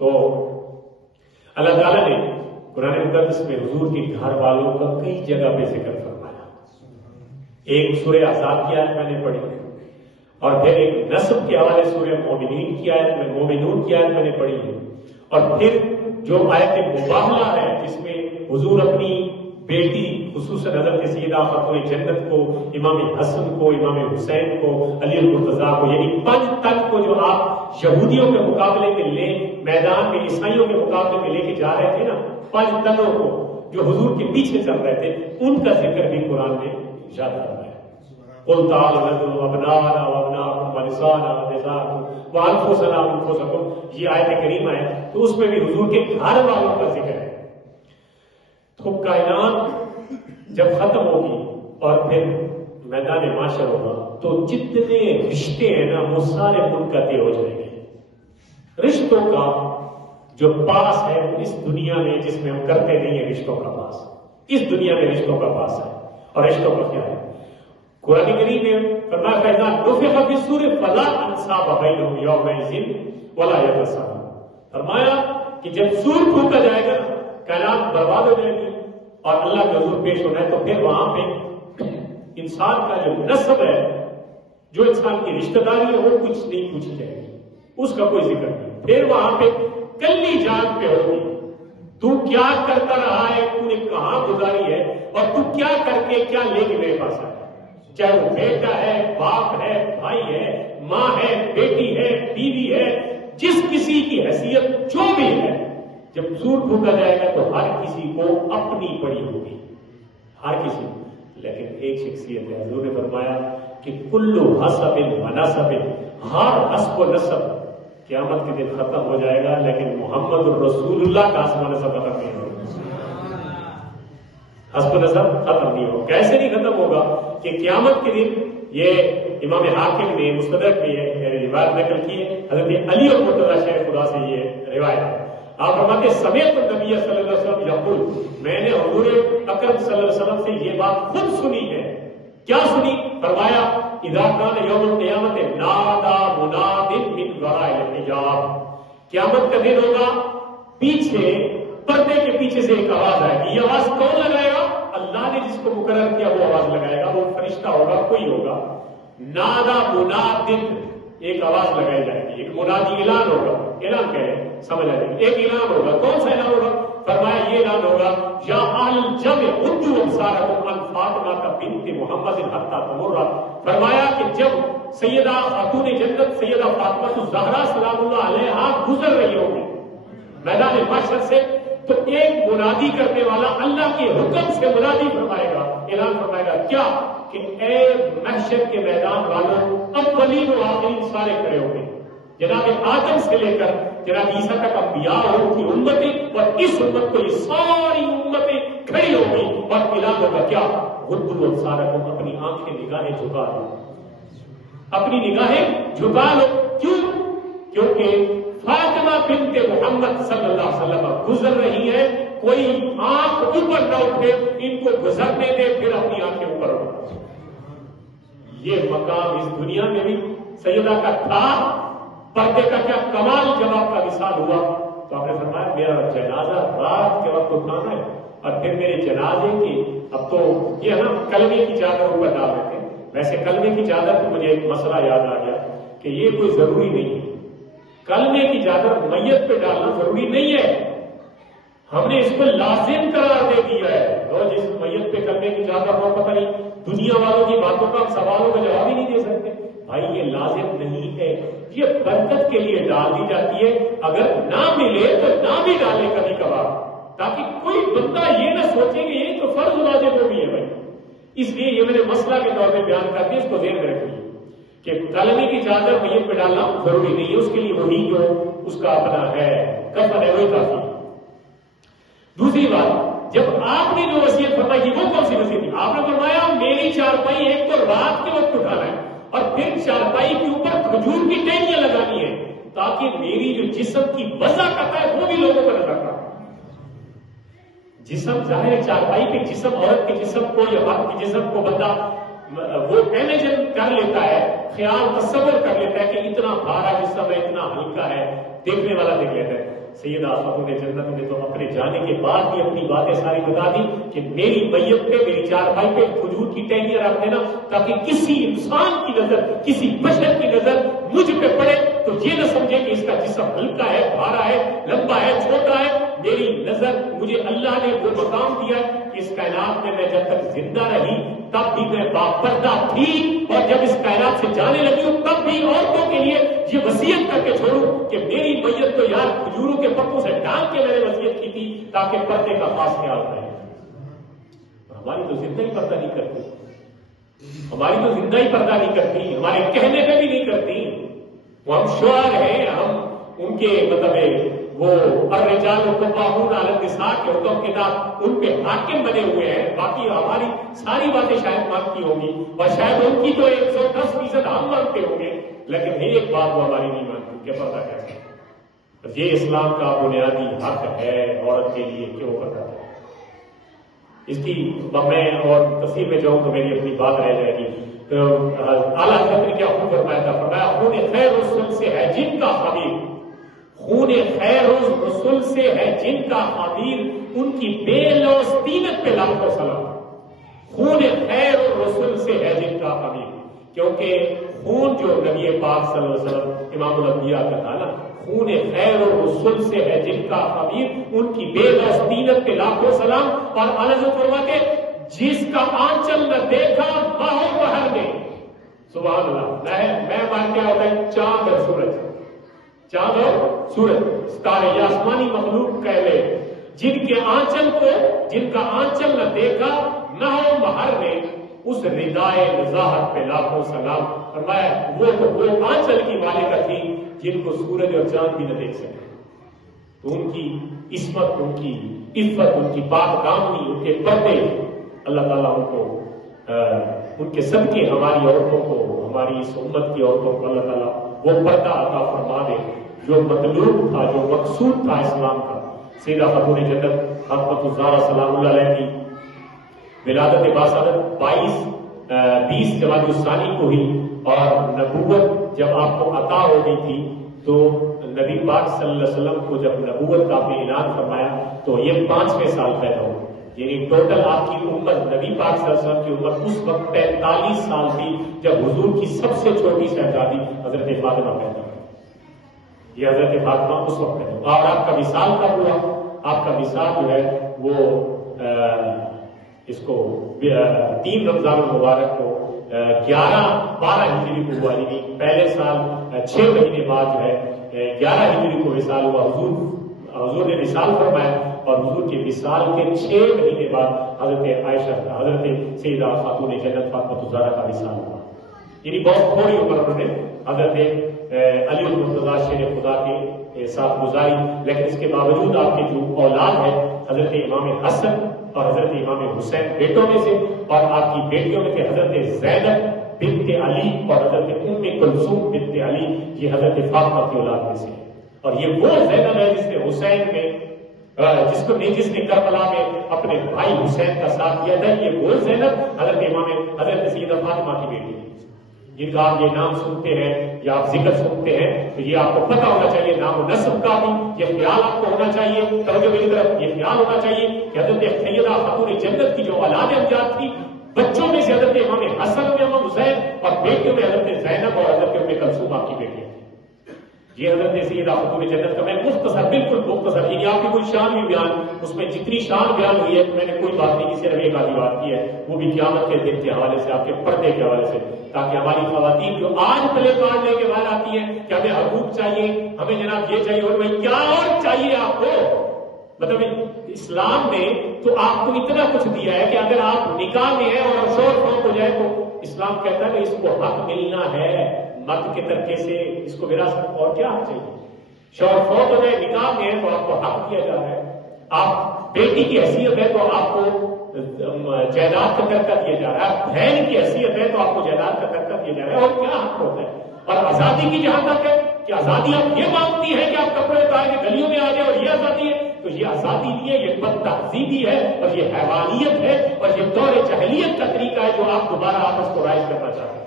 تو اللہ تعالیٰ نے قرآن مقدس میں حضور کے گھر والوں کا کئی جگہ پہ ذکر فرمایا. ایک سورہ احزاب کی آیت میں نے پڑھی اور پھر ایک نسب کے حوالے سورہ مومنین کی آیت میں مومنون کی آیت میں نے پڑھی ہے اور پھر جو آیت مباہلہ ہے جس میں حضور اپنی بیٹی خصوصاً حضرت سیدہ خاتون جنت کو، امام حسن کو، امام حسین کو، علی المرتضیٰ کو، یعنی 5 تن کو جو آپ یہودیوں کے مقابلے میں لے میدان میں عیسائیوں کے مقابلے میں لے کے جا رہے تھے نا، 5 تنوں کو جو حضور کے پیچھے چل رہے تھے، ان کا ذکر بھی قرآن میں یاد آ رہا ہے. قل تعالوا ندعو ابناءنا وابناءکم ونساءنا ونساءکم وانفسنا وانفسکم، یہ آیت کریمہ ہے تو اس میں بھی حضور کے گھر والوں کا ذکر ہے. تو کائنات جب ختم ہوگی اور پھر میدان معاشر ہوگا تو جتنے رشتے ہیں نا وہ سارے منقطع ہو جائیں گے. رشتوں کا جو پاس ہے اس دنیا میں جس میں ہم کرتے نہیں ہیں رشتوں کا پاس، اس دنیا میں رشتوں کا پاس ہے. اور رشتوں کا کیا ہے؟ قرآن کریم میں فرمایا فَإِذَا نُفِخَ فِي الصُّورِ فَلَا أَنْسَابَ بَيْنَهُمْ يَوْمَئِذٍ وَلَا يَتَسَاءَلُونَ. فرمایا کہ جب سور پھونکا جائے گا کائنات برباد ہو جائے گی اور اللہ کے حضور پیش ہونا ہے تو پھر وہاں پہ انسان کا جو نسب ہے، جو انسان کی رشتہ داری ہے، وہ کچھ نہیں پوچھی جائے گی، اس کا کوئی ذکر نہیں. پھر وہاں پہ کلی جان پہ ہوگی تو کیا کرتا رہا ہے، تو نے کہاں گزاری ہے اور تو کیا کر کے کیا لے کے میرے پاس آیا. چاہے وہ بیٹا ہے، باپ ہے، بھائی ہے، ماں ہے، بیٹی ہے، بیوی ہے، جس کسی کی حیثیت جو بھی ہے، جب سور پھونکا جائے گا تو ہر کسی کو اپنی پڑی ہوگی، ہر کسی کو. لیکن ایک شخصیت ہے، حضور نے فرمایا کہ کلو حسب ونسب، ہر حسب و نسب قیامت کے دن ختم ہو جائے گا، لیکن محمد الرسول اللہ کا حسب و نسب ختم نہیں ہوگا. حسب و نسب ختم نہیں ہوگا. کیسے نہیں ختم ہوگا کہ قیامت کے دن، یہ امام حاکم نے مستدرک میں یہ روایت نقل کی ہے، حضرت علی اور مرتضیٰ شیخ خدا سے یہ روایت ہے. آپ فرماتے سمیعت النبی صلی اللہ علیہ وسلم یقول، میں نے حضور اکرم صلی اللہ علیہ وسلم سے یہ بات خود سنی ہے. کیا سنی؟ فرمایا اذا کان یوم القیامت نادا مناد من وراء الحجاب، قیامت کا دن ہوگا، پیچھے پردے کے پیچھے سے ایک آواز آئے گی. یہ آواز کون لگائے گا؟ اللہ نے جس کو مقرر کیا وہ آواز لگائے گا، وہ فرشتہ ہوگا، کوئی ہوگا. نادا مناد، ایک آواز لگائی جائے گی، ایک منادی اعلان ہوگا. اعلان کہہ رہے سمجھ آئے گی. ایک اعلان ہوگا. کون سا اعلان ہوگا؟ فرمایا یہ اعلان ہوگا یا اہل الجمع غضوا ابصارکم عن فاطمہ بنت محمد حتی تمر. فرمایا کہ جب سیدہ خاتون جنت سیدہ فاطمہ الزہرا سلام اللہ علیہا گزر رہی ہوگی میدان محشر سے، تو ایک منادی کرنے والا اللہ کے حکم سے منادی فرمائے گا، اعلان فرمائے گا. کیا؟ کہ اے محشر کے میدان والوں، اولین و آخرین سارے کھڑے ہوں گے، جناب آدم سے لے کر جناب عیسیٰ تک انبیاء اور ان کی امتیں، اور اس امت کو یہ ساری امتیں کھڑی ہوں گی اور اعلان ہوگا کیا؟ غضوا ابصارکم، اپنی آنکھیں نگاہیں جھکا لو، اپنی نگاہیں جھکا لو. کیوں؟ کیونکہ فاطمہ بنت محمد صلی اللہ علیہ وسلم گزر رہی ہے، کوئی آنکھ اوپر نہ اٹھے، ان کو گزرنے دے، پھر اپنی آنکھیں اوپر اٹھا. یہ مقام اس دنیا میں بھی سیدہ کا تھا. پردے کا کیا کمال جب آپ کا وصال ہوا تو آپ نے فرمایا میرا جنازہ رات کے وقت اٹھانا ہے، اور پھر میرے جنازے کی اب تو یہ ہے نا کلمے کی چادر اوپر ڈال رہے تھے. ویسے کلمے کی چادر تو مجھے ایک مسئلہ یاد آ گیا کہ یہ کوئی ضروری نہیں ہے، کلمے کی چادر میت پہ ڈالنا ضروری نہیں ہے. ہم نے اس کو لازم قرار دے دیا ہے. اور جس میت پہ کلمے کی چادر ہو، پتہ نہیں دنیا والوں کی باتوں کا ہم سوالوں کا جواب ہی نہیں دے سکتے. بھائی یہ لازم نہیں ہے، یہ برکت کے لیے ڈال دی جاتی ہے. اگر نہ ملے تو نہ بھی ڈالے کبھی کبھار، تاکہ کوئی بندہ یہ نہ سوچے کہ یہ تو فرض واجب ہو بھی ہے بھائی. اس لیے یہ میں نے مسئلہ کے طور پہ بیان کر دیا، اس کو ذہن میں رکھیے کہ کلمے کی چادر میت پہ ڈالنا ضروری نہیں ہے. اس کے لیے وہی جو اس کا اپنا ہے کفن ہے وہی کافی. دوسری بات، جب آپ نے جو وصیت فرمائی وہ کون سی وصیت تھی؟ آپ نے فرمایا میری چارپائی ایک تو رات کے وقت اٹھانا ہے، اور پھر چارپائی کے اوپر کھجور کی ٹہنیاں لگانی ہے، تاکہ میری جو جسم کی وضاحت ہے وہ بھی لوگوں کو نظر آتا. جسم ظاہر ہے چارپائی کے جسم، عورت کے جسم کو یا مرد کے جسم کو بندہ وہ امیجن کر لیتا ہے، خیال تصور کر لیتا ہے کہ اتنا بھارا جسم ہے، اتنا ہلکا ہے، دیکھنے والا دیکھ لیتا ہے. سیدہ خاتون جنت نے تو اپنے جانے کے بعد بھی اپنی باتیں ساری بتا دی کہ میری میت پہ، میری چارپائی پہ کھجور کی ٹہنیاں رکھ دینا، تاکہ کسی انسان کی نظر، کسی بشر کی نظر مجھ پہ پڑے تو یہ نہ سمجھے کہ اس کا جسم ہلکا ہے، بھارا ہے، لمبا ہے، چھوٹا ہے. میری نظر، مجھے اللہ نے وہ مقام دیا کہ اس کائنات میں جب تک زندہ رہی تب بھی میں باپردہ تھی، اور جب اس کائنات سے جانے لگی ہوں تب بھی عورتوں کے لیے یہ وصیت کر کے چھوڑوں کہ میری میت تو یار کھجوروں کے پتوں سے ڈال کے میں نے وصیت کی تھی تاکہ پردے کا خاص خیال رہے. ہماری تو زندہ ہی پردہ نہیں کرتی، ہماری تو زندہ ہی پردہ نہیں کرتی، ہمارے کہنے پہ بھی نہیں کرتی. وہ ہم شعر ہیں، ہم ان کے مطلب وہ الرجال قوامون علی النساء کے حکم کے تحت ان پہ حاکم بنے ہوئے ہیں. باقی ہماری ساری باتیں شاید مانتی ہوں گی اور شاید ان کی تو 110% ہم مانتے ہوں گے، لیکن ایک بات وہ ہماری نہیں مانتی کہ پردہ کیسے. یہ اسلام کا بنیادی حق ہے عورت کے لیے کہ وہ پردہ ہے. اس کی میں اور تفصیل میں جاؤں تو میری اپنی بات رہ جائے گی. اعلیٰ حضرت نے کیا خون فرمایا تھا؟ فرمایا خون خیر رسول سے ہے جن کا خبیر، خون خیر رسول سے ہے جن کا خبیر، ان کی بے لوث طینت پہ لاکھوں سلام. خون خیر رسول سے ہے جن کا خبیر، کیونکہ خون جو نبی پاک صلی اللہ علیہ وسلم امام الانبیاء کا تھا نا، خون خیر رسول سے ہے جن کا خبیر، ان کی بے لوث طینت پہ لاکھوں سلام. اور اعلیٰ فرماتے جس کا آنچل نہ دیکھا ماہ و بہر میں، سبحان اللہ، میں مان کیا ہوتا ہے چاند اور سورج، چاند اور سورج ستارے یا آسمانی مخلوق کہہ لے، جن کے آنچل کو، جن کا آنچل نہ دیکھا نہ ہو مہر نے، اس ردائے نزاہت پہ لاکھوں سلام. فرمایا وہ آنچل کی مالکہ تھی جن کو سورج اور چاند بھی نہ دیکھ سکے. تو ان کی عصمت، ان کی عفت، ان کی پاک دامنی، ان کے پردے، اللہ تعالیٰ ان کو ان کے صدقے ہماری عورتوں کو، ہماری اس امت کی عورتوں کو اللہ تعالیٰ وہ پردہ عطا فرما دے جو مطلوب تھا، جو مقصود تھا اسلام کا. سیدہ خاتون جنت فاطمہ الزہرا سلام اللہ علیہ کی ولادت باسعادت 20 جمادی الثانی کو ہوئی، اور نبوت جب آپ کو عطا ہو گئی تھی تو نبی پاک صلی اللہ علیہ وسلم کو جب نبوت کا آپ نے اعلان فرمایا تو یہ 5ویں سال پیدا ہو. یعنی ٹوٹل آپ کی عمر، نبی پاک صلی اللہ علیہ وسلم کی عمر اس وقت 45 سال تھی جب حضور کی سب سے چھوٹی صاحبزادی حضرت فاطمہ پیدا ہوئی. یہ حضرت فاطمہ اس وقت پیدا ہوئی. اور آپ کا وصال کب ہوا؟ آپ کا وصال جو ہے وہ اس کو 3 رمضان المبارک کو 11-12 ہجری کو ہوا. یعنی پہلے سال 6 مہینے بعد جو ہے 11 ہجری کو وصال ہوا. حضور نے وصال فرمایا اور حضور کے وصال کے 6 مہینے بعد حضرت عائشہ، حضرت سیدہ خاتون جنت فاطمہ الزہرا کا وصال ہوا. یعنی بہت تھوڑی عمر انہوں نے حضرت علی المرتضیٰ شیر خدا کے ساتھ گزاری. لیکن اس کے باوجود آپ کے جو اولاد ہے حضرت امام حسن اور حضرت امام حسین بیٹوں میں سے، اور آپ کی بیٹیوں میں تھے حضرت زینب بنت علی اور حضرت ام کلثوم بنت علی. یہ حضرت فاطمہ کی اولاد میں سے. اور یہ وہ زینب ہے جس نے حسین میں جس نے کربلا میں اپنے بھائی حسین کا ساتھ دیا تھا. یہ وہ زینب حضرت سیدہ فاطمہ کی بیٹی ہے جن کا آپ یہ نام سنتے ہیں یا آپ ذکر سنتے ہیں تو یہ آپ کو پتہ ہونا چاہیے، نام و نسب کا بھی یہ خیال آپ کو ہونا چاہیے. توجہ میری طرف، یہ خیال ہونا چاہیے کہ حضرت سیدہ خاتون جنت کی جو اولاد امجاد تھی، بچوں میں سے حضرت امام حسن و امام حسین اور بیٹیوں میں حضرت زینب اور حضرت ام کلثوم آپ کی بیٹیاں. یہ حضرت سیدہ خاتون جنت کا میں مختصر، بالکل مختصر، یعنی آپ کی کوئی شان بھی بیان، اس میں جتنی شان بیان ہوئی ہے میں نے کوئی بات نہیں کی، صرف ایک آدھی بات کی ہے، وہ بھی قیامت کے دن کے حوالے سے، آپ کے پردے کے حوالے سے، تاکہ ہماری خواتین جو آج پلے کارڈ لے کے باہر آتی ہیں کہ ہمیں حقوق چاہیے، ہمیں جناب یہ چاہیے، اور بھائی کیا اور چاہیے آپ کو. مطلب اسلام نے تو آپ کو اتنا کچھ دیا ہے کہ اگر آپ نکاح میں ہیں اور شوہر فوت ہو جائے تو اسلام کہتا ہے کہ اس کو حق ملنا ہے مرد کے طریقے سے، اس کو وراثت، اور کیا حق چاہیے. شوہر فوت ہو جائے نکاح میں ہے تو آپ کو حق دیا جا رہا ہے. آپ بیٹی کی حیثیت ہے تو آپ کو جائیداد کا ترکہ دیا جا رہا ہے، بہن کی حیثیت ہے تو آپ کو جائیداد کا ترکہ دیا جا رہا ہے، اور کیا حق ہوتا ہے. اور آزادی کی جہاں تک ہے کہ آزادی آپ یہ مانگتی ہے کہ آپ کپڑے اتار کے گلیوں میں آ جائیں اور یہ آزادی ہے، تو یہ آزادی نہیں ہے، یہ بد تہذیبی ہے اور یہ حیوانیت ہے اور یہ دور جاہلیت کا طریقہ ہے جو آپ دوبارہ آپس کو رائج کرنا چاہتے ہیں.